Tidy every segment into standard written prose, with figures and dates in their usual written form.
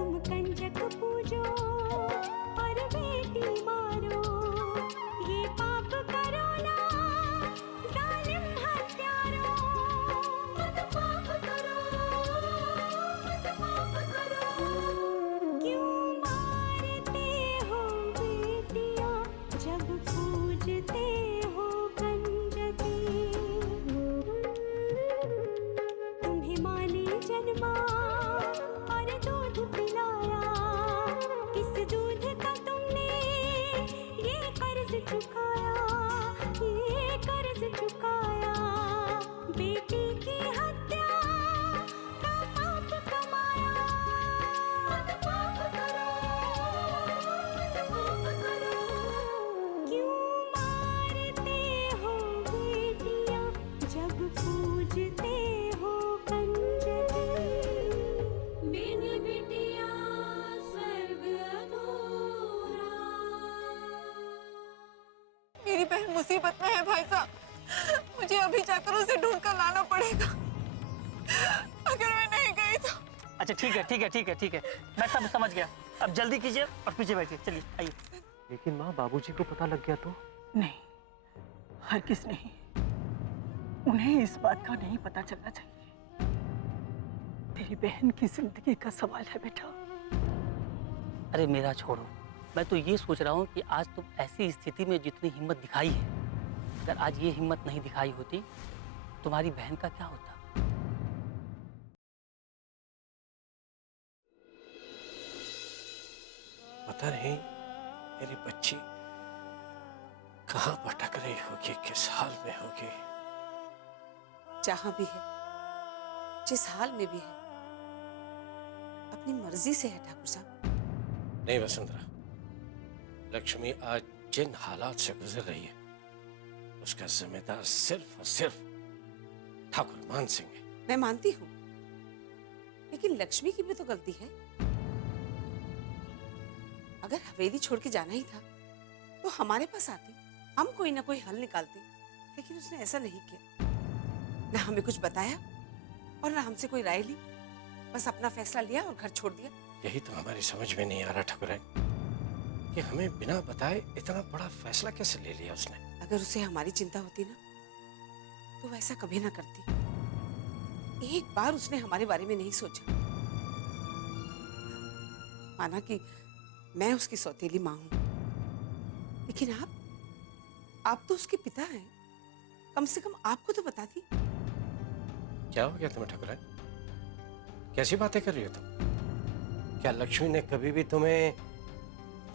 तुम कंजक पूजो और बेटी मारो, ये पाप करो ना जालिम हत्यारों। मत पाप करो, मत पाप करो। क्यों मारते हो बेटियां जब पूजते हो कंजकी। तुम्हें माँ ने जन्मा और दूध पिलाया, इस दूध का तुमने ये कर्ज चुकाया, ये कर्ज चुकाया। बेटी की हत्या का पाप कमाया। मत पाप करो, मत पाप करो। क्यों मारते हो बेटियां जब पूजते हो कंजकी। बिन बिटिया स्वर्ग अधूरा। मेरी बहन मुसीबत में है भाई साहब, मुझे अभी जाकर उसे ढूंढ कर लाना पड़ेगा। अगर मैं नहीं गई तो। अच्छा ठीक है ठीक है ठीक है ठीक है, मैं सब समझ गया। अब जल्दी कीजिए और पीछे बैठिए, चलिए आइए। लेकिन माँ, बाबूजी को पता लग गया तो? नहीं, हरगिज़ नहीं। उन्हें इस बात का नहीं पता चलना चाहिए। तेरी बहन की जिंदगी का सवाल है बेटा। अरे मेरा छोड़ो, मैं तो ये सोच रहा हूँ कि आज तुम ऐसी स्थिति में जितनी हिम्मत दिखाई है, अगर आज ये हिम्मत नहीं दिखाई होती, तुम्हारी बहन का क्या होता। पता नहीं मेरी बच्ची कहाँ भटक रही होगी, किस हाल में होगी। जहां भी है, जिस हाल में भी है, अपनी मर्जी से है ठाकुर साहब। नहीं वसुंधरा, लक्ष्मी आज जिन हालात से गुजर रही है उसका जिम्मेदार सिर्फ और सिर्फ ठाकुर मान सिंह है। मैं मानती हूँ, लेकिन लक्ष्मी की भी तो गलती है। अगर हवेली छोड़ के जाना ही था तो हमारे पास आती, हम कोई ना कोई हल निकालते। लेकिन उसने ऐसा नहीं किया, ना हमें कुछ बताया और ना हमसे कोई राय ली। बस अपना फैसला लिया और घर छोड़ दिया। यही तो हमारी समझ में नहीं आ रहा ठाकुर कि हमें बिना बताए इतना बड़ा फैसला कैसे ले लिया उसने। अगर उसे हमारी चिंता होती ना तो वैसा कभी ना करती। एक बार उसने हमारे बारे में नहीं सोचा। माना कि मैं उसकी सौतेली मां हूं, लेकिन आप तो उसके पिता हैं। कम से कम आपको तो बता दी। क्या हो गया तुम्हें ठाकुर? कैसी बातें कर रही हो तुम? क्या लक्ष्मी ने कभी भी तुम्हें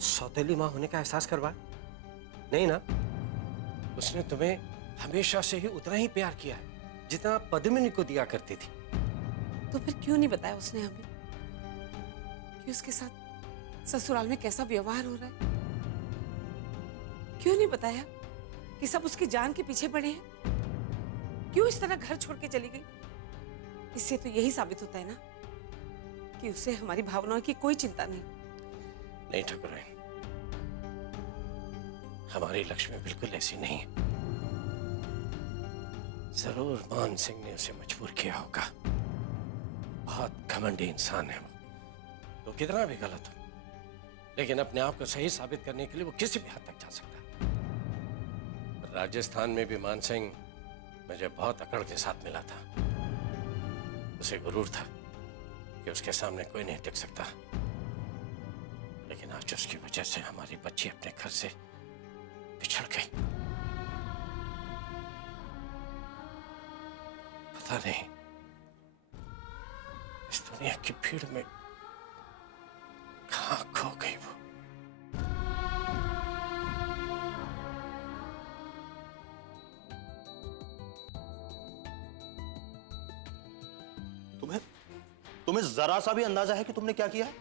सौतेली मां होने का एहसास करवाया? नहीं ना। उसने तुम्हें हमेशा से ही उतना ही प्यार किया है जितना पद्मिनी को दिया करती थी। तो फिर क्यों नहीं बताया उसने हमें कि उसके साथ ससुराल में कैसा व्यवहार हो रहा है? क्यों नहीं बताया कि सब उसकी जान के पीछे पड़े हैं? क्यों इस तरह घर छोड़ के चली गई? इससे तो यही साबित होता है ना कि उसे हमारी भावनाओं की कोई चिंता नहीं। नहीं ठाकुर, हमारी लक्ष्मी बिल्कुल ऐसी नहीं है। जरूर मान सिंह ने उसे मजबूर किया होगा। बहुत घमंडी इंसान है वो, तो कितना भी गलत हो, लेकिन अपने आप को सही साबित करने के लिए वो किसी भी हद तक जा सकता है। राजस्थान में भी मान सिंह मुझे बहुत अकड़ के साथ मिला था। उसे गुरूर था कि उसके सामने कोई नहीं टिक सकता, लेकिन आज उसकी वजह से हमारी बच्ची अपने घर से बिछड़ गई। पता नहीं इस दुनिया की भीड़ में कहां खो गई वो। तुम्हें जरा सा भी अंदाजा है कि तुमने क्या किया है?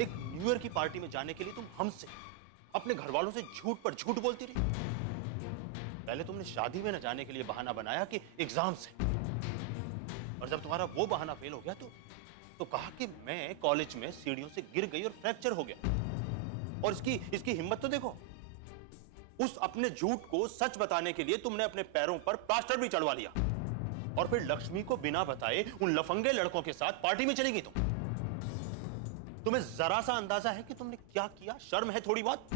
एक न्यू ईयर की पार्टी में जाने के लिए तुम हमसे, अपने घर वालों से झूठ पर झूठ बोलती रही। पहले तुमने शादी में न जाने के लिए बहाना बनाया कि एग्जाम से, और जब तुम्हारा वो बहाना फेल हो गया तो कहा कि मैं कॉलेज में सीढ़ियों से गिर गई और फ्रैक्चर हो गया। और इसकी हिम्मत तो देखो। उस अपने झूठ को सच बताने के लिए तुमने अपने पैरों पर प्लास्टर भी चढ़वा लिया, और फिर लक्ष्मी को बिना बताए उन लफंगे लड़कों के साथ पार्टी में चली गई तुम। तुम्हें जरा सा अंदाजा है कि तुमने क्या किया? शर्म है थोड़ी बहुत?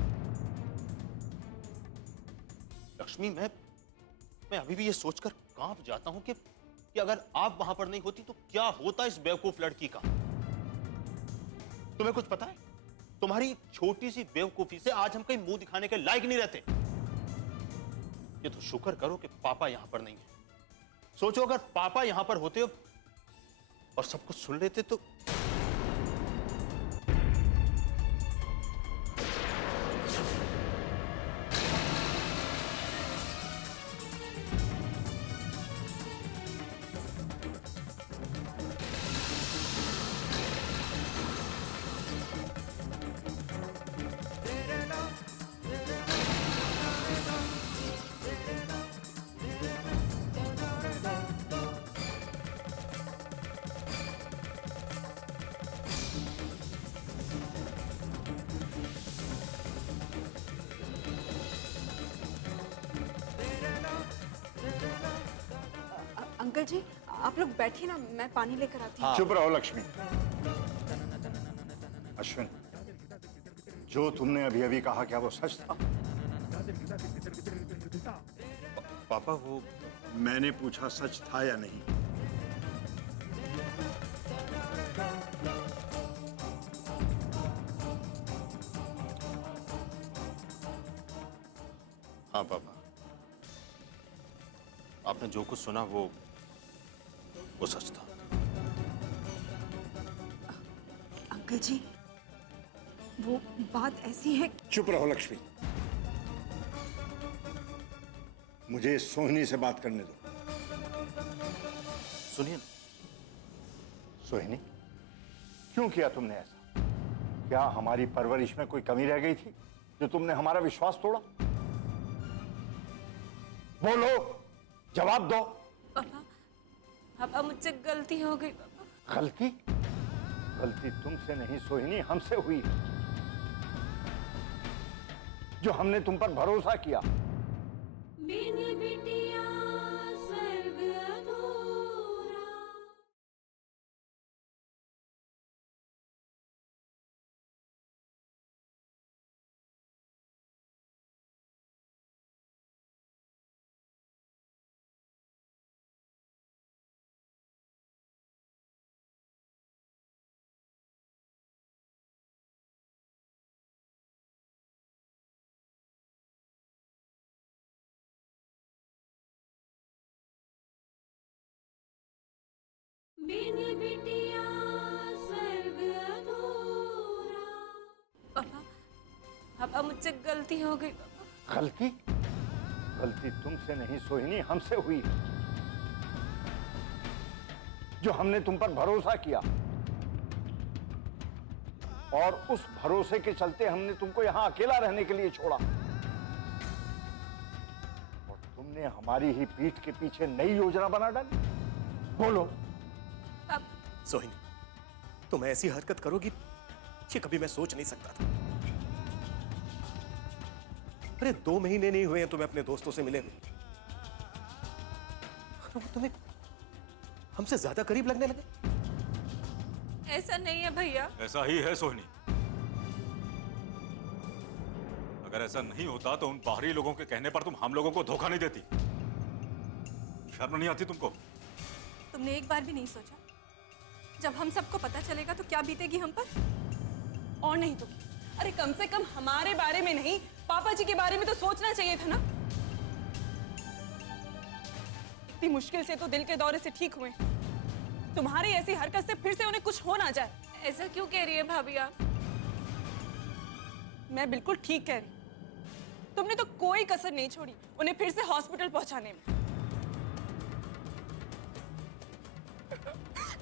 लक्ष्मी, मैं अभी भी ये सोचकर कांप जाता हूं कि अगर आप वहां पर नहीं होती तो क्या होता इस बेवकूफ लड़की का। तुम्हें कुछ पता है? तुम्हारी छोटी सी बेवकूफी से आज हम कहीं मुंह दिखाने के लायक नहीं रहते। ये तो शुक्र करो कि पापा यहां पर नहीं है। सोचो अगर पापा यहां पर होते और सब कुछ सुन लेते तो। अंकल जी आप लोग बैठिए ना, मैं पानी लेकर आती हूँ। चुप रहो लक्ष्मी। अश्विन, जो तुमने अभी अभी कहा क्या वो सच था? पापा वो मैंने पूछा सच था या नहीं? हाँ पापा, आपने जो कुछ सुना वो सच था। अंकल जी वो बात ऐसी है। चुप रहो लक्ष्मी। मुझे सोहिनी से बात करने दो। सुनिए। सोहिनी, क्यों किया तुमने ऐसा? क्या हमारी परवरिश में कोई कमी रह गई थी जो तुमने हमारा विश्वास तोड़ा? बोलो, जवाब दो। पापा पापा मुझसे गलती हो गई। पापा गलती? गलती तुमसे नहीं सोहिनी, हमसे हुई। जो हमने तुम पर भरोसा किया। बिन बिटिया स्वर्ग अधूरा। बिन बिटिया स्वर्ग अधूरा। पापा पापा मुझसे गलती हो गई। पापा गलती? गलती तुमसे नहीं सोहिनी, हमसे हुई। जो हमने तुम पर भरोसा किया और उस भरोसे के चलते हमने तुमको यहां अकेला रहने के लिए छोड़ा, और तुमने हमारी ही पीठ के पीछे नई योजना बना डाली। बोलो। सोहिनी, तुम ऐसी हरकत करोगी ये कभी मैं सोच नहीं सकता था। अरे 2 महीने नहीं हुए हैं तुम्हें अपने दोस्तों से मिले हुए, वो तुम्हें हमसे ज्यादा करीब लगने लगे। ऐसा नहीं है भैया। ऐसा ही है सोहिनी। अगर ऐसा नहीं होता तो उन बाहरी लोगों के कहने पर तुम हम लोगों को धोखा नहीं देती। शर्म नहीं आती तुमको? तुमने एक बार भी नहीं सोचा जब हम सबको पता चलेगा तो क्या बीतेगी हम पर? और नहीं तो अरे कम से कम हमारे बारे में नहीं, पापा जी के बारे में तो सोचना चाहिए था ना। इतनी मुश्किल से तो दिल के दौरे से ठीक हुए, तुम्हारी ऐसी हरकत से फिर से उन्हें कुछ हो ना जाए। ऐसा क्यों कह रही है भाभी आप? मैं बिल्कुल ठीक कह रही। तुमने तो कोई कसर नहीं छोड़ी उन्हें फिर से हॉस्पिटल पहुंचाने में।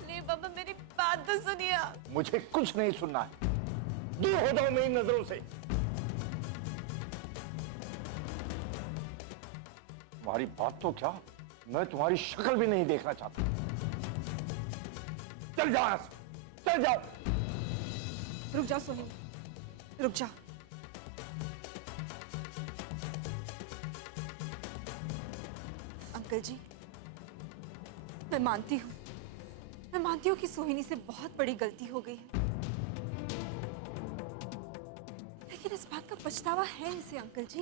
नहीं पापा मेरी बात तो सुनिए। मुझे कुछ नहीं सुनना है, दूर हो जाओ मेरी नजरों से। तुम्हारी बात तो क्या, मैं तुम्हारी शक्ल भी नहीं देखना चाहता। चल जाओ यहां से, चल जाओ। रुक जाओ सोहिनी, रुक जाओ। अंकल जी मैं मानती हूँ कि सोहिनी से बहुत बड़ी गलती हो गई है, लेकिन इस बात का पछतावा है इसे अंकल जी,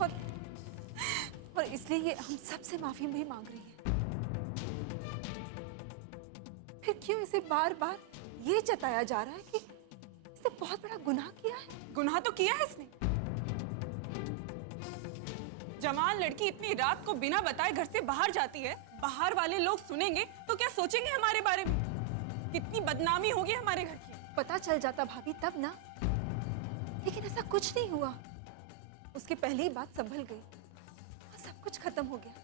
और इसलिए ये हम सबसे माफी भी मांग रही है। फिर क्यों इसे बार बार ये जताया जा रहा है कि इसने बहुत बड़ा गुनाह किया है? गुनाह तो किया है इसने। जवान लड़की इतनी रात को बिना बताए घर से बाहर जाती है, बाहर वाले लोग सुनेंगे तो क्या सोचेंगे हमारे बारे में? कितनी बदनामी होगी हमारे घर की। पता चल जाता भाभी तब ना, लेकिन ऐसा कुछ नहीं हुआ। उसके पहले ही बात संभल गई और सब कुछ खत्म हो गया।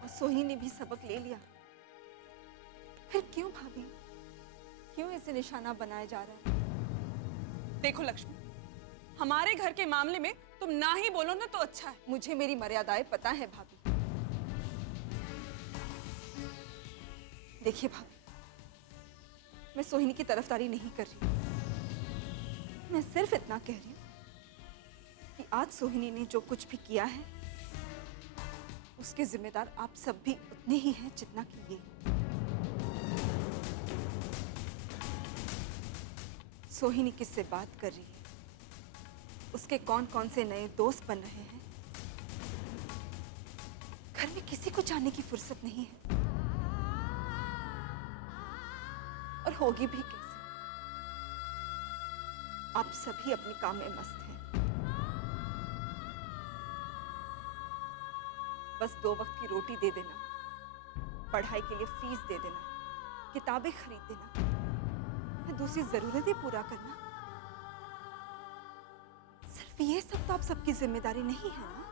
और सोही ने भी सबक ले लिया। फिर क्यों भाभी, क्यों इसे निशाना बनाया जा रहा है? देखो लक्ष्मी, हमारे घर के मामले में तुम ना ही बोलो ना तो अच्छा है। मुझे मेरी मर्यादाएं पता है भाभी। देखिए भाभी, मैं सोहिनी की तरफदारी नहीं कर रही। मैं सिर्फ इतना कह रही हूं कि आज सोहिनी ने जो कुछ भी किया है उसके जिम्मेदार आप सब भी उतने ही हैं जितना कि ये। सोहिनी किससे बात कर रही है, उसके कौन कौन से नए दोस्त बन रहे हैं, घर में किसी को जानने की फुर्सत नहीं है। और होगी भी कैसे? आप सभी अपने काम में मस्त हैं। बस 2 वक्त की रोटी दे देना, पढ़ाई के लिए फीस दे देना, किताबें खरीद देना, या दूसरी जरूरतें पूरा करना। सिर्फ ये सब तो आप सबकी जिम्मेदारी नहीं है ना?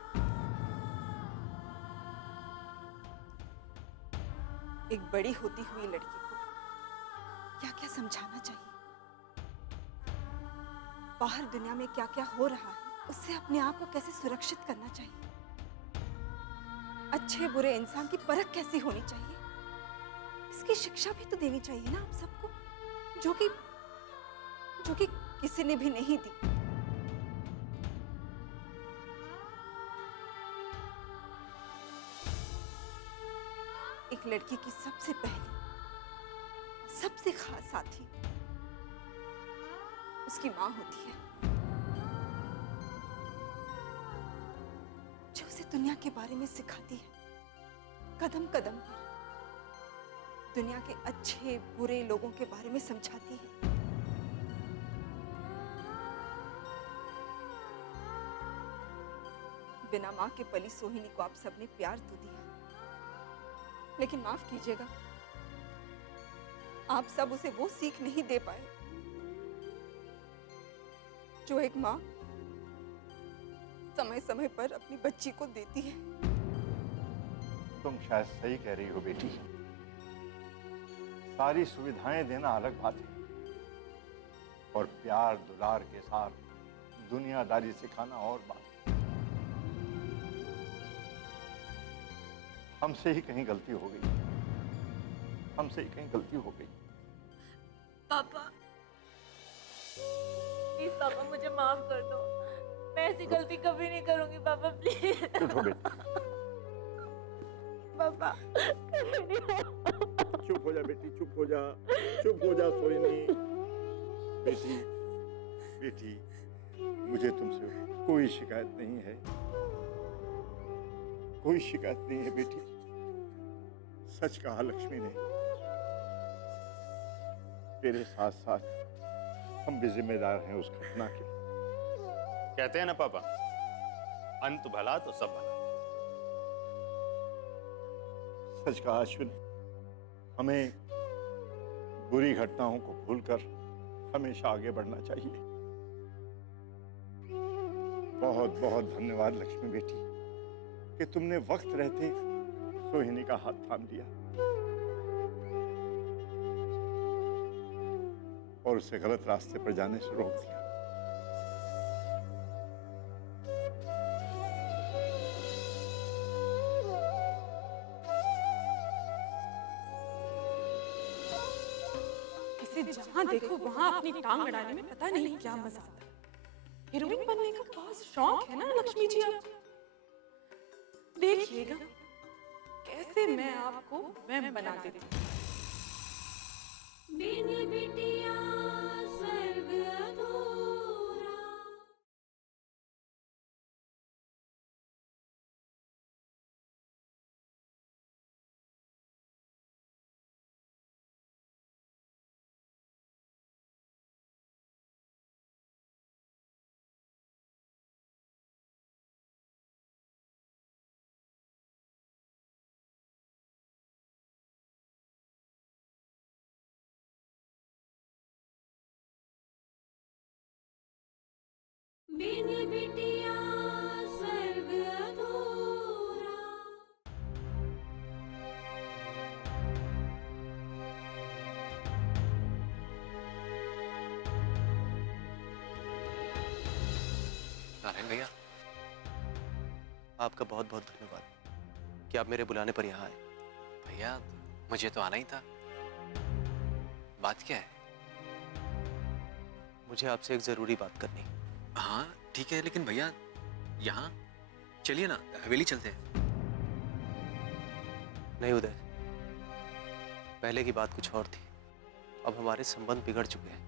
एक बड़ी होती हुई लड़की को क्या क्या समझाना चाहिए, बाहर दुनिया में क्या क्या हो रहा है, उससे अपने आप को कैसे सुरक्षित करना चाहिए, अच्छे बुरे इंसान की परख कैसी होनी चाहिए, इसकी शिक्षा भी तो देनी चाहिए ना आप सबको, जो कि किसी ने भी नहीं दी। एक लड़की की सबसे पहली, सबसे खास साथी उसकी मां होती है, जो उसे दुनिया के बारे में सिखाती है, कदम कदम पर दुनिया के अच्छे बुरे लोगों के बारे में समझाती है। बिना मां के पली सोहिनी को आप सबने प्यार तो दिया, लेकिन माफ कीजिएगा, आप सब उसे वो सीख नहीं दे पाए जो एक मां समय समय पर अपनी बच्ची को देती है। तुम शायद सही कह रही हो बेटी। सारी सुविधाएं देना अलग बात है, और प्यार दुलार के साथ दुनियादारी सिखाना और बात। हमसे ही कहीं गलती हो गई, हमसे ही कहीं गलती हो गई। पापा प्लीज, पापा मुझे माफ कर दो, मैं ऐसी गलती कभी नहीं करूंगी पापा, प्लीज। चुप हो बेटी, पापा चुप हो जा बेटी, चुप हो जा, चुप हो जा सोहिनी। बेटी बेटी, मुझे तुमसे कोई शिकायत नहीं है, कोई शिकायत नहीं है बेटी। सच कहा लक्ष्मी ने, तेरे साथ साथ हम भी जिम्मेदार हैं उस घटना के। कहते हैं ना पापा, अंत भला तो सब भला। सच कहा अश्विन, हमें बुरी घटनाओं को भूलकर हमेशा आगे बढ़ना चाहिए। बहुत बहुत धन्यवाद लक्ष्मी बेटी कि तुमने वक्त रहते सोहिनी का हाथ थाम लिया और उसे गलत रास्ते पर जाने से रोक दिया। इसे जहां देखो वहां अपनी टांग अड़ाने में पता नहीं क्या मजा आता है। हीरोइन बनने का बहुत शौक है ना लक्ष्मी जी आपको। देखिएगा कैसे मैं आपको वैम बना देती हूँ। बिन बिटिया नारायण भैया, आपका बहुत बहुत धन्यवाद कि आप मेरे बुलाने पर यहाँ आए। भैया मुझे तो आना ही था। बात क्या है? मुझे आपसे एक जरूरी बात करनी। हाँ ठीक है, लेकिन भैया यहाँ चलिए ना, हवेली चलते हैं। नहीं उदय, पहले की बात कुछ और थी। अब हमारे संबंध बिगड़ चुके हैं।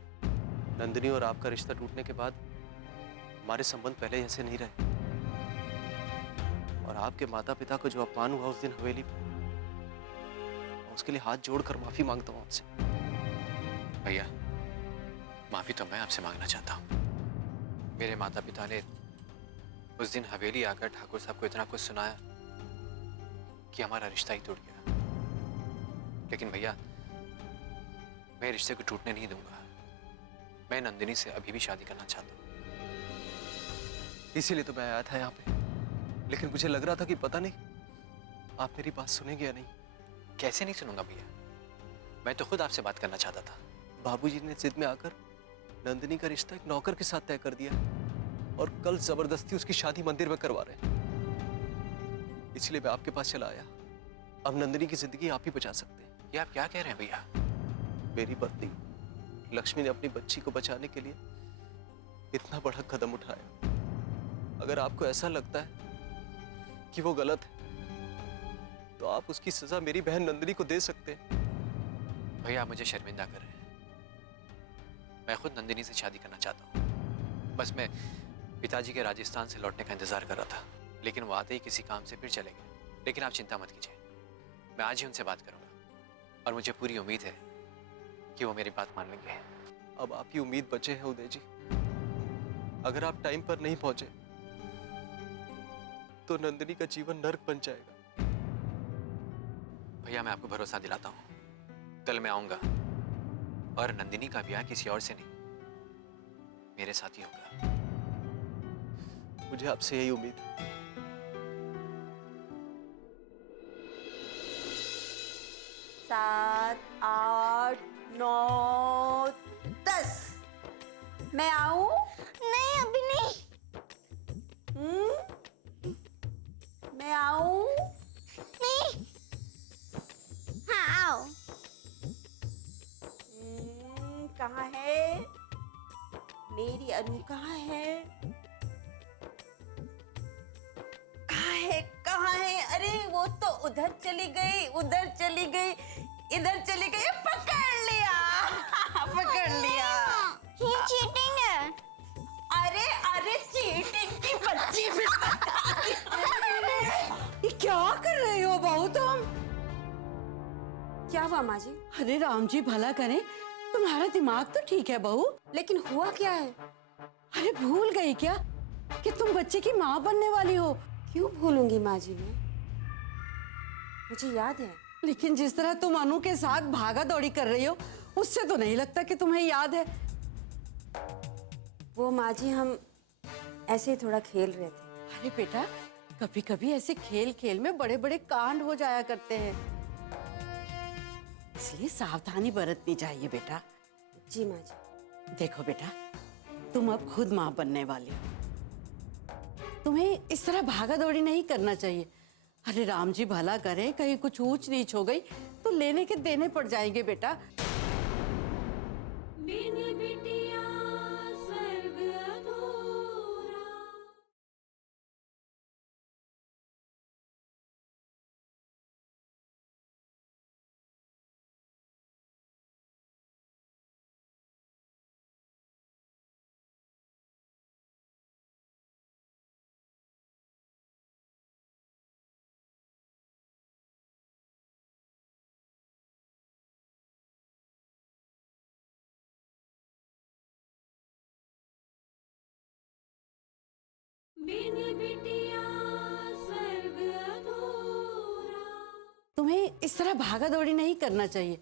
नंदिनी और आपका रिश्ता टूटने के बाद हमारे संबंध पहले जैसे नहीं रहे। और आपके माता पिता को जो अपमान हुआ उस दिन हवेली पे, उसके लिए हाथ जोड़कर माफी मांगता हूँ आपसे। भैया माफी तो मैं आपसे मांगना चाहता हूँ। मेरे माता पिता ने उस दिन हवेली आकर ठाकुर साहब को इतना कुछ सुनाया कि हमारा रिश्ता ही टूट गया। लेकिन भैया मैं रिश्ते को टूटने नहीं दूंगा। मैं नंदिनी से अभी भी शादी करना चाहता हूँ। इसीलिए तो मैं आया था यहाँ पे, लेकिन मुझे लग रहा था कि पता नहीं आप मेरी बात सुनेंगे या नहीं। कैसे नहीं सुनूंगा भैया, मैं तो खुद आपसे बात करना चाहता था। बाबूजी ने जिद में आकर नंदिनी का रिश्ता एक नौकर के साथ तय कर दिया और कल जबरदस्ती उसकी शादी मंदिर में करवा रहे हैं। इसलिए मैं आपके पास चला आया। अब नंदिनी की जिंदगी आप ही बचा सकते हैं। ये आप क्या कह रहे हैं भैया? मेरी पत्नी लक्ष्मी ने अपनी बच्ची को बचाने के लिए इतना बड़ा कदम उठाया। अगर आपको ऐसा लगता है कि वो गलत है तो आप उसकी सजा मेरी बहन नंदिनी को दे सकते हैं। भैया मुझे शर्मिंदा कर रहे हैं। मैं खुद नंदिनी से शादी करना चाहता हूँ। बस मैं पिताजी के राजस्थान से लौटने का इंतजार कर रहा था, लेकिन वो आते ही किसी काम से फिर चले गए। लेकिन आप चिंता मत कीजिए, मैं आज ही उनसे बात करूंगा और मुझे पूरी उम्मीद है कि वो मेरी बात मान लेंगे। अब आप ही उम्मीद बचे हैं उदय जी। अगर आप टाइम पर नहीं पहुंचे तो नंदिनी का जीवन नर्क बन जाएगा। भैया मैं आपको भरोसा दिलाता हूँ, कल मैं आऊंगा और नंदिनी का ब्याह किसी और से नहीं, मेरे साथ ही होगा। मुझे आपसे यही उम्मीद है। 7, 8, 9, 10। मैं आऊं? नहीं अभी नहीं। मैं आऊं? नहीं। हाँ आओ। कहाँ है मेरी अनु? कहाँ है? कहाँ है? कहाँ है? अरे वो तो उधर चली गई, उधर चली गई, इधर चली गई। पकड़ लिया, पकड़ लिया। ये चीटिंग है। अरे अरे चीटिंग की बच्ची भी ये क्या कर रहे हो बहू तुम? क्या हुआ माँ जी? अरे राम जी भला करें, तुम्हारा दिमाग तो ठीक है बहू, लेकिन हुआ क्या है? अरे भूल गई क्या कि तुम बच्चे की माँ बनने वाली हो? क्यों भूलूंगी माँ जी मैं? मुझे याद है। लेकिन जिस तरह तुम अनु के साथ भागा दौड़ी कर रही हो, उससे तो नहीं लगता कि तुम्हें याद है। वो माँ जी हम ऐसे ही थोड़ा खेल रहे थे। अरे बेटा, कभी कभी ऐसे खेल खेल में बड़े बड़े कांड हो जाया करते हैं, इसलिए सावधानी बरतनी चाहिए बेटा। जी माँ जी। देखो बेटा, तुम अब खुद माँ बनने वाली हो, तुम्हें इस तरह भागा दौड़ी नहीं करना चाहिए। अरे राम जी भला करें, कहीं कुछ ऊंच नीच हो गई तो लेने के देने पड़ जाएंगे बेटा। तुम्हें इस तरह भागा दौड़ी नहीं करना चाहिए।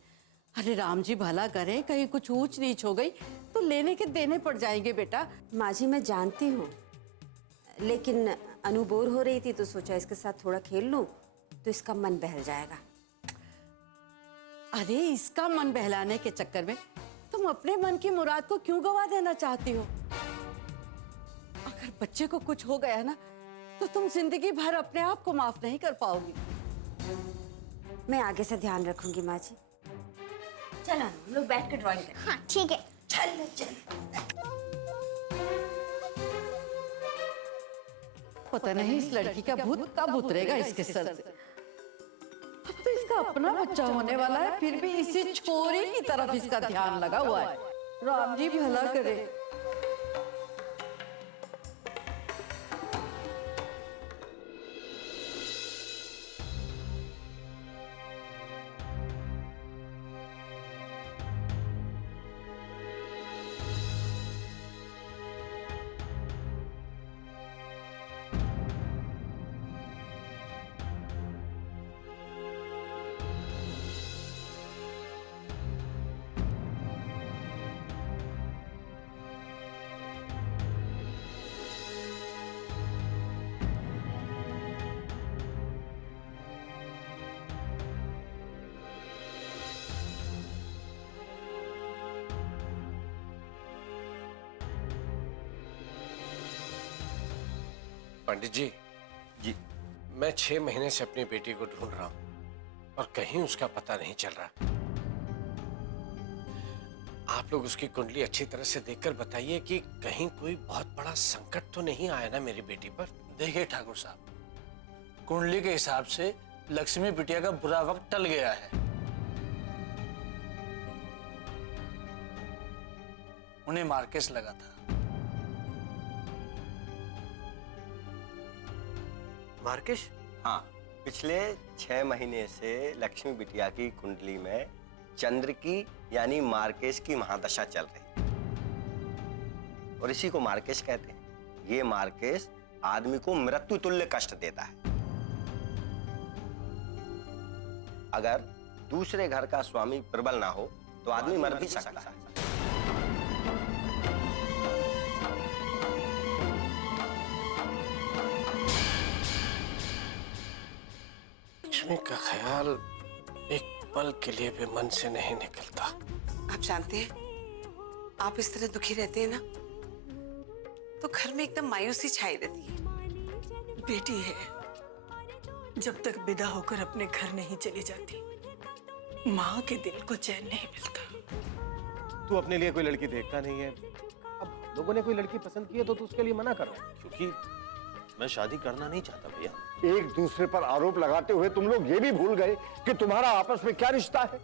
अरे राम जी भला करें, कहीं कुछ ऊंच नीच हो गई तो लेने के देने पड़ जाएंगे बेटा। माँ जी मैं जानती हूँ लेकिन अनु बोर हो रही थी तो सोचा इसके साथ थोड़ा खेल लूं तो इसका मन बहल जाएगा। अरे इसका मन बहलाने के चक्कर में तुम अपने मन की मुराद को क्यों गवा देना चाहती हो? अगर बच्चे को कुछ हो गया ना तो तुम जिंदगी भर अपने आप को माफ नहीं कर पाओगी। मैं आगे से ध्यान रखूंगी माँ जी। चलो हम लोग बैठ कर ड्राइंग करें। हाँ ठीक है। चल चल। पता नहीं इस लड़की का भूत कब उतरेगा इसके सर से। अब तो इसका अपना बच्चा होने वाला है, फिर भी इसी छोरी की तरफ इसका ध्यान लगा हुआ है। राम जी भला करे। पंडित जी, जी मैं 6 महीने से अपनी बेटी को ढूंढ रहा हूं और कहीं उसका पता नहीं चल रहा। आप लोग उसकी कुंडली अच्छी तरह से देखकर बताइए कि कहीं कोई बहुत बड़ा संकट तो नहीं आया ना मेरी बेटी पर। देखिए ठाकुर साहब, कुंडली के हिसाब से लक्ष्मी बिटिया का बुरा वक्त टल गया है। उन्हें मार्केस लगा था। मार्केश? हाँ, पिछले 6 महीने से लक्ष्मी बिटिया की कुंडली में चंद्र की यानी मार्केश की महादशा चल रही और इसी को मार्केश कहते हैं। ये मार्केश आदमी को मृत्यु तुल्य कष्ट देता है। अगर दूसरे घर का स्वामी प्रबल ना हो तो आदमी मर भी सकता है। लक्ष्मी का ख्याल एक पल के लिए भी मन से नहीं निकलता। आप जानते हैं, आप इस तरह दुखी रहते हैं ना तो घर में एकदम मायूसी छाई रहती है। बेटी है, जब तक विदा होकर अपने घर नहीं चली जाती माँ के दिल को चैन नहीं मिलता। तू अपने लिए कोई लड़की देखता नहीं है, अब लोगों ने कोई लड़की पसंद की है तो तू उसके लिए मना कर रहा है। क्योंकि मैं शादी करना नहीं चाहता भैया। एक दूसरे पर आरोप लगाते हुए तुम लोग ये भी भूल गए कि तुम्हारा आपस में क्या रिश्ता है।